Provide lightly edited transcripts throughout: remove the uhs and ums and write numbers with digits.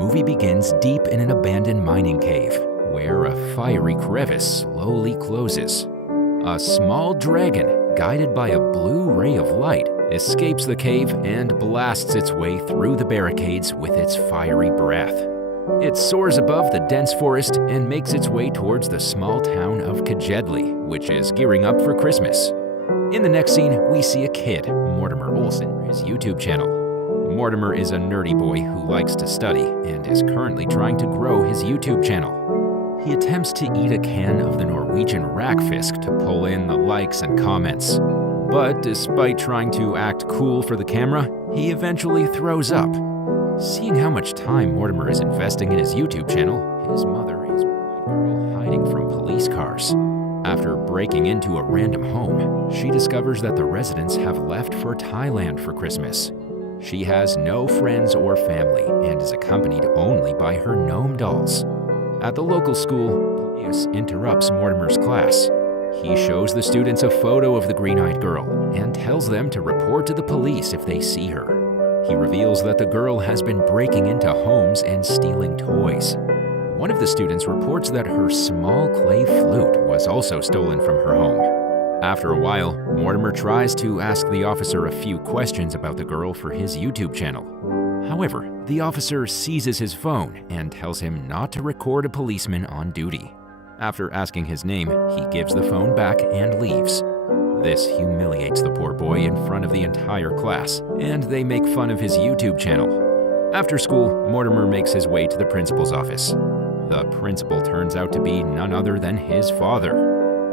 movie begins deep in an abandoned mining cave, where a fiery crevice slowly closes. A small dragon, guided by a blue ray of light, escapes the cave and blasts its way through the barricades with its fiery breath. It soars above the dense forest and makes its way towards the small town of Kajedli, which is gearing up for Christmas. In the next scene, we see a kid, Mortimer Olsen, his YouTube channel. Mortimer is a nerdy boy who likes to study and is currently trying to grow his YouTube channel. He attempts to eat a can of the Norwegian rakfisk to pull in the likes and comments. But despite trying to act cool for the camera, he eventually throws up. Seeing how much time Mortimer is investing in his YouTube channel, his mother is a white girl hiding from police cars. After breaking into a random home, she discovers that the residents have left for Thailand for Christmas. She has no friends or family and is accompanied only by her gnome dolls. At the local school, Peleas interrupts Mortimer's class. He shows the students a photo of the green-eyed girl and tells them to report to the police if they see her. He reveals that the girl has been breaking into homes and stealing toys. One of the students reports that her small clay flute was also stolen from her home. After a while, Mortimer tries to ask the officer a few questions about the girl for his YouTube channel. However, the officer seizes his phone and tells him not to record a policeman on duty. After asking his name, he gives the phone back and leaves. This humiliates the poor boy in front of the entire class, and they make fun of his YouTube channel. After school, Mortimer makes his way to the principal's office. The principal turns out to be none other than his father.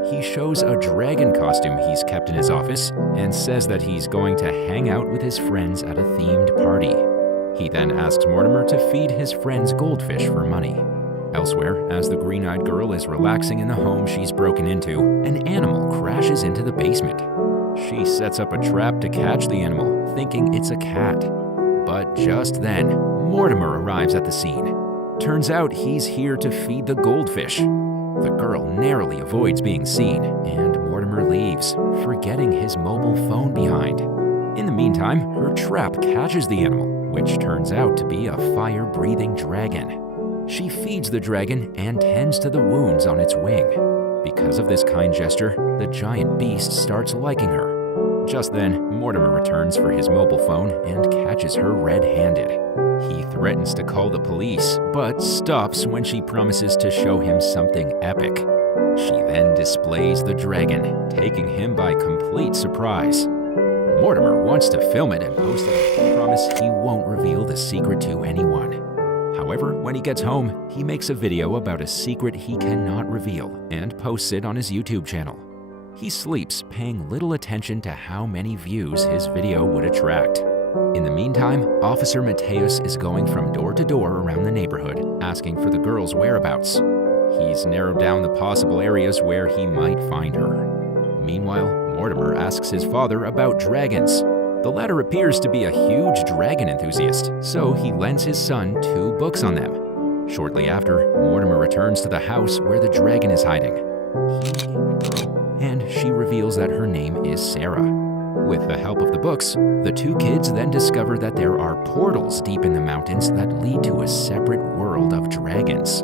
He shows a dragon costume he's kept in his office and says that he's going to hang out with his friends at a themed party. He then asks Mortimer to feed his friends goldfish for money. Elsewhere, as the green-eyed girl is relaxing in the home she's broken into, an animal crashes into the basement. She sets up a trap to catch the animal, thinking it's a cat. But just then, Mortimer arrives at the scene. Turns out he's here to feed the goldfish. The girl narrowly avoids being seen, and Mortimer leaves, forgetting his mobile phone behind. In the meantime, her trap catches the animal, which turns out to be a fire-breathing dragon. She feeds the dragon and tends to the wounds on its wing. Because of this kind gesture, the giant beast starts liking her. Just then, Mortimer returns for his mobile phone and catches her red-handed. He threatens to call the police, but stops when she promises to show him something epic. She then displays the dragon, taking him by complete surprise. Mortimer wants to film it and post it, but promises he won't reveal the secret to anyone. However, when he gets home, he makes a video about a secret he cannot reveal and posts it on his YouTube channel. He sleeps, paying little attention to how many views his video would attract. In the meantime, Officer Mateus is going from door to door around the neighborhood, asking for the girl's whereabouts. He's narrowed down the possible areas where he might find her. Meanwhile, Mortimer asks his father about dragons. The latter appears to be a huge dragon enthusiast, so he lends his son 2 books on them. Shortly after, Mortimer returns to the house where the dragon is hiding. He gave a girl, and she reveals that her name is Sarah. With the help of the books, the 2 kids then discover that there are portals deep in the mountains that lead to a separate world of dragons.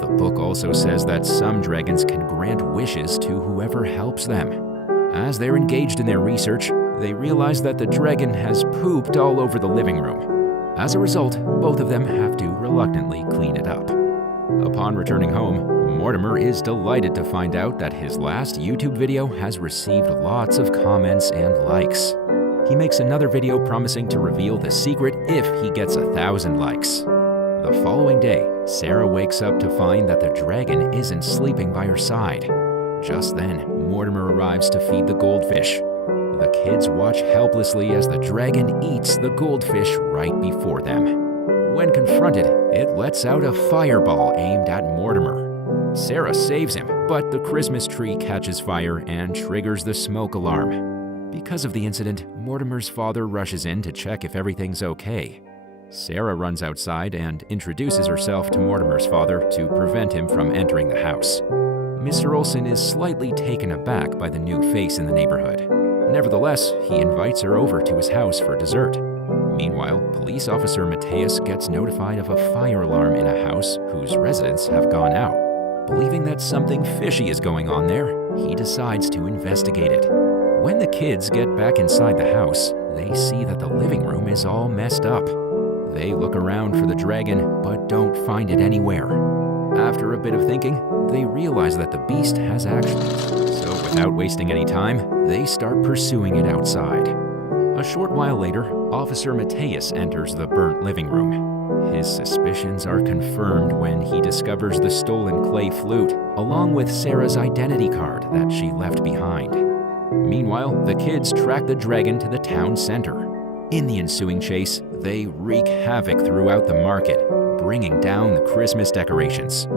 The book also says that some dragons can grant wishes to whoever helps them. As they're engaged in their research, they realize that the dragon has pooped all over the living room. As a result, both of them have to reluctantly clean it up. Upon returning home, Mortimer is delighted to find out that his last YouTube video has received lots of comments and likes. He makes another video promising to reveal the secret if he gets 1,000 likes. The following day, Sarah wakes up to find that the dragon isn't sleeping by her side. Just then, Mortimer arrives to feed the goldfish. The kids watch helplessly as the dragon eats the goldfish right before them. When confronted, it lets out a fireball aimed at Mortimer. Sarah saves him, but the Christmas tree catches fire and triggers the smoke alarm. Because of the incident, Mortimer's father rushes in to check if everything's okay. Sarah runs outside and introduces herself to Mortimer's father to prevent him from entering the house. Mr. Olsen is slightly taken aback by the new face in the neighborhood. Nevertheless, he invites her over to his house for dessert. Meanwhile, police officer Matthias gets notified of a fire alarm in a house whose residents have gone out. Believing that something fishy is going on there, he decides to investigate it. When the kids get back inside the house, they see that the living room is all messed up. They look around for the dragon, but don't find it anywhere. After a bit of thinking, they realize that the beast has actions. So without wasting any time, they start pursuing it outside. A short while later, Officer Matthias enters the burnt living room. His suspicions are confirmed when he discovers the stolen clay flute, along with Sarah's identity card that she left behind. Meanwhile, the kids track the dragon to the town center. In the ensuing chase, they wreak havoc throughout the market, bringing down the Christmas decorations.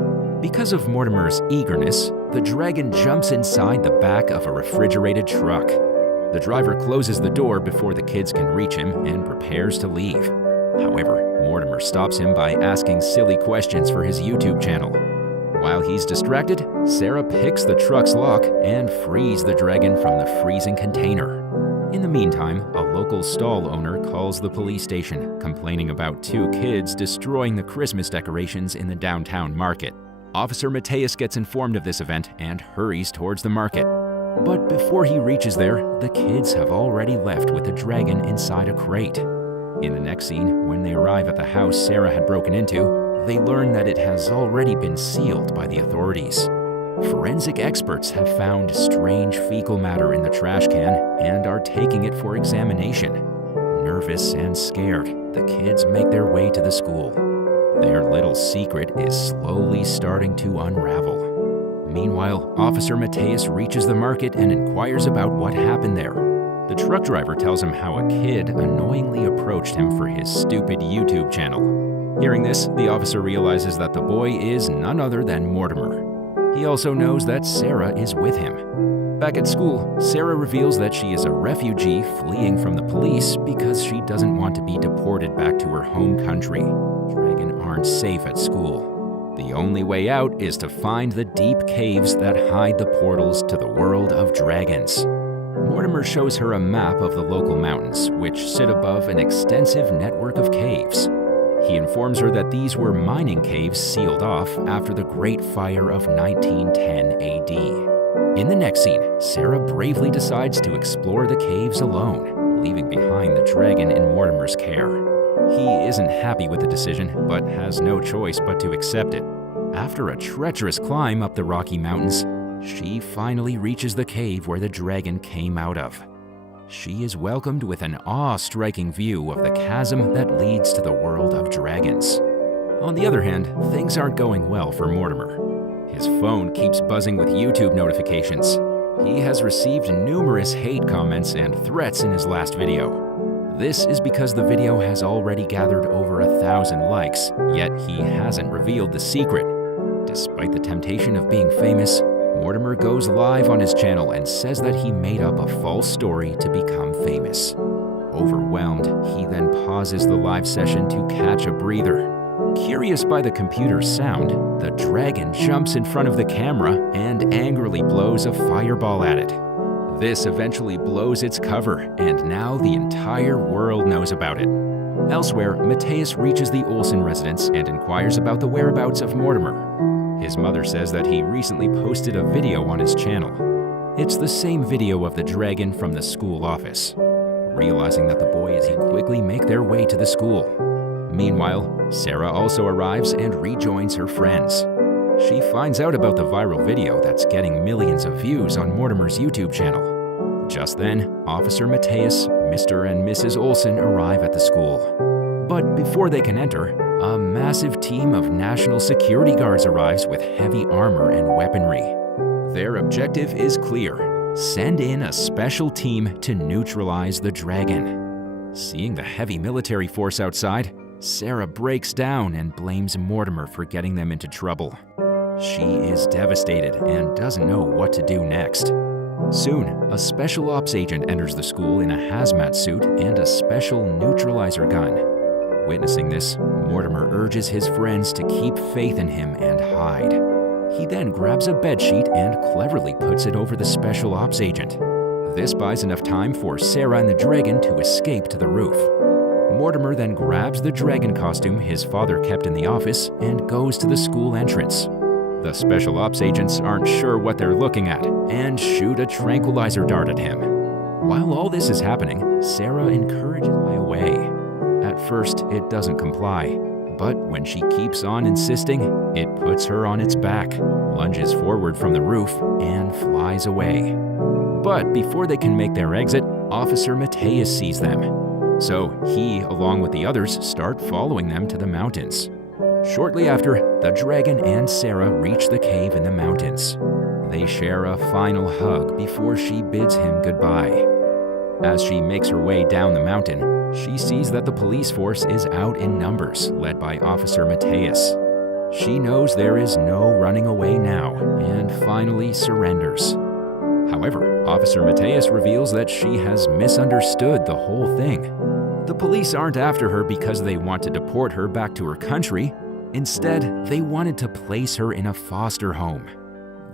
Because of Mortimer's eagerness, the dragon jumps inside the back of a refrigerated truck. The driver closes the door before the kids can reach him and prepares to leave. However, Mortimer stops him by asking silly questions for his YouTube channel. While he's distracted, Sarah picks the truck's lock and frees the dragon from the freezing container. In the meantime, a local stall owner calls the police station, complaining about 2 kids destroying the Christmas decorations in the downtown market. Officer Matthias gets informed of this event and hurries towards the market. But before he reaches there, the kids have already left with the dragon inside a crate. In the next scene, when they arrive at the house Sarah had broken into, they learn that it has already been sealed by the authorities. Forensic experts have found strange fecal matter in the trash can and are taking it for examination. Nervous and scared, the kids make their way to the school. Their little secret is slowly starting to unravel. Meanwhile, Officer Matthias reaches the market and inquires about what happened there. The truck driver tells him how a kid annoyingly approached him for his stupid YouTube channel. Hearing this, the officer realizes that the boy is none other than Mortimer. He also knows that Sarah is with him. Back at school, Sarah reveals that she is a refugee fleeing from the police because she doesn't want to be deported back to her home country. Dragons aren't safe at school. The only way out is to find the deep caves that hide the portals to the world of dragons. Mortimer shows her a map of the local mountains, which sit above an extensive network of caves. He informs her that these were mining caves sealed off after the Great Fire of 1910 AD. In the next scene, Sarah bravely decides to explore the caves alone, leaving behind the dragon in Mortimer's care. He isn't happy with the decision, but has no choice but to accept it. After a treacherous climb up the Rocky Mountains, she finally reaches the cave where the dragon came out of. She is welcomed with an awe-striking view of the chasm that leads to the world of dragons. On the other hand, things aren't going well for Mortimer. His phone keeps buzzing with YouTube notifications. He has received numerous hate comments and threats in his last video. This is because the video has already gathered over 1,000 likes, yet he hasn't revealed the secret. Despite the temptation of being famous, Mortimer goes live on his channel and says that he made up a false story to become famous. Overwhelmed, he then pauses the live session to catch a breather. Curious by the computer's sound, the dragon jumps in front of the camera and angrily blows a fireball at it. This eventually blows its cover, and now the entire world knows about it. Elsewhere, Matthias reaches the Olsen residence and inquires about the whereabouts of Mortimer. His mother says that he recently posted a video on his channel. It's the same video of the dragon from the school office. Realizing that the boy is, they quickly make their way to the school. Meanwhile, Sarah also arrives and rejoins her friends. She finds out about the viral video that's getting millions of views on Mortimer's YouTube channel. Just then, Officer Matthias, Mr. and Mrs. Olsen arrive at the school. But before they can enter, a massive team of national security guards arrives with heavy armor and weaponry. Their objective is clear: send in a special team to neutralize the dragon. Seeing the heavy military force outside, Sarah breaks down and blames Mortimer for getting them into trouble. She is devastated and doesn't know what to do next. Soon, a special ops agent enters the school in a hazmat suit and a special neutralizer gun. Witnessing this, Mortimer urges his friends to keep faith in him and hide. He then grabs a bedsheet and cleverly puts it over the special ops agent. This buys enough time for Sarah and the dragon to escape to the roof. Mortimer then grabs the dragon costume his father kept in the office and goes to the school entrance. The special ops agents aren't sure what they're looking at and shoot a tranquilizer dart at him. While all this is happening, Sarah encourages him to fly away. At first, it doesn't comply, but when she keeps on insisting, it puts her on its back, lunges forward from the roof, and flies away. But before they can make their exit, Officer Mateus sees them. So he, along with the others, start following them to the mountains. Shortly after, the dragon and Sarah reach the cave in the mountains. They share a final hug before she bids him goodbye. As she makes her way down the mountain, she sees that the police force is out in numbers, led by Officer Mateus. She knows there is no running away now, and finally surrenders. However, Officer Mateus reveals that she has misunderstood the whole thing. The police aren't after her because they want to deport her back to her country. Instead, they wanted to place her in a foster home.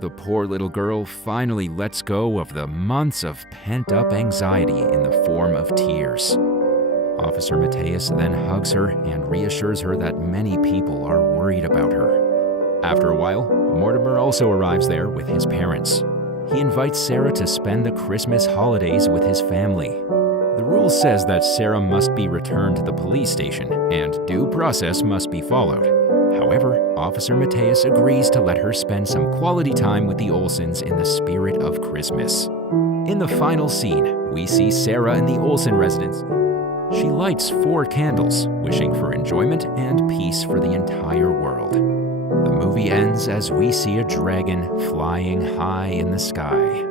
The poor little girl finally lets go of the months of pent-up anxiety in the form of tears. Officer Mateus then hugs her and reassures her that many people are worried about her. After a while, Mortimer also arrives there with his parents. He invites Sarah to spend the Christmas holidays with his family. The rule says that Sarah must be returned to the police station and due process must be followed. However, Officer Mateus agrees to let her spend some quality time with the Olsens in the spirit of Christmas. In the final scene, we see Sarah in the Olsen residence. She lights 4 candles, wishing for enjoyment and peace for the entire world. The movie ends as we see a dragon flying high in the sky.